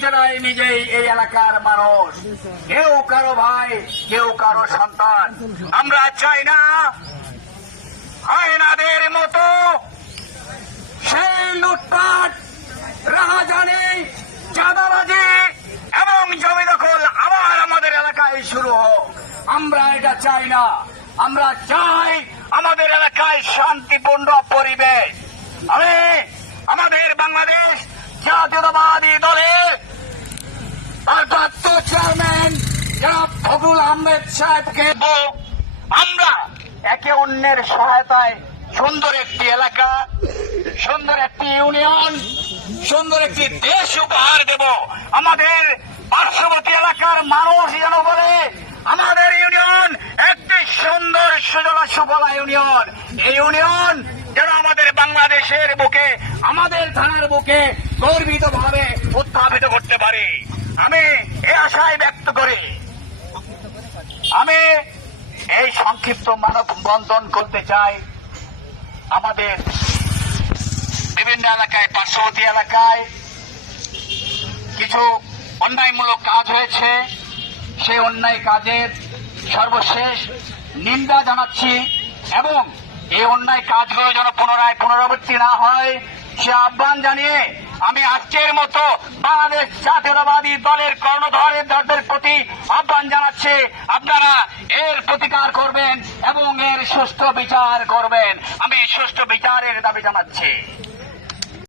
নিজেরাই নিজেই এই এলাকার মানুষ, কেউ কারো ভাই, কেউ কারো সন্তান। আমরা চাই না হায়নাদের মতো সেই লুটপাট, রাহাজানি, চাঁদাবাজি এবং জমি দখল আবার আমাদের এলাকায় শুরু হোক। আমরা এটা চাই না। আমরা চাই আমাদের এলাকায় শান্তিপূর্ণ পরিবেশ। আমি আমাদের বাংলাদেশ জাতীয়তাবাদী দলের ভারপ্রাপ্ত চেয়ারম্যান জনাব ফখরুল আহমেদ সাহেবকে আমরা একে অন্যের সহায়তায় সুন্দর একটি এলাকা, সুন্দর একটি ইউনিয়ন, সুন্দর একটি দেশ উপহার দেব। আমাদের পার্শ্ববর্তী এলাকার মানুষ যেন বলে আমাদের ইউনিয়ন একটি সুন্দর সুজলা সুফলা ইউনিয়ন। এই ইউনিয়ন যেন আমাদের বাংলাদেশের বুকে, আমাদের থানার বুকে গর্বিত ভাবে উত্থাপিত করতে পারে। আমি এই আশায় ব্যক্ত করি। আমি এই সংক্ষিপ্ত মানববন্ধন করতে চাই। আমাদের বিভিন্ন এলাকায়, পার্শ্ববর্তী এলাকায় কিছু অন্যায়মূলক কাজ হয়েছে। সেই অন্যায় কাজের সর্বশেষ নিন্দা জানাচ্ছি এবং এই অন্যায় কাজগুলো যেন পুনরাবৃত্তি না হয় সে আহ্বান জানিয়ে আমি আজকের মতো বাংলাদেশ জাতীয়তাবাদী দলের কর্ণধারদের প্রতি আহ্বান জানাচ্ছি, আপনারা এর প্রতিকার করবেন এবং এর সুষ্ঠু বিচার করবেন। আমি সুষ্ঠু বিচারের দাবি জানাচ্ছি।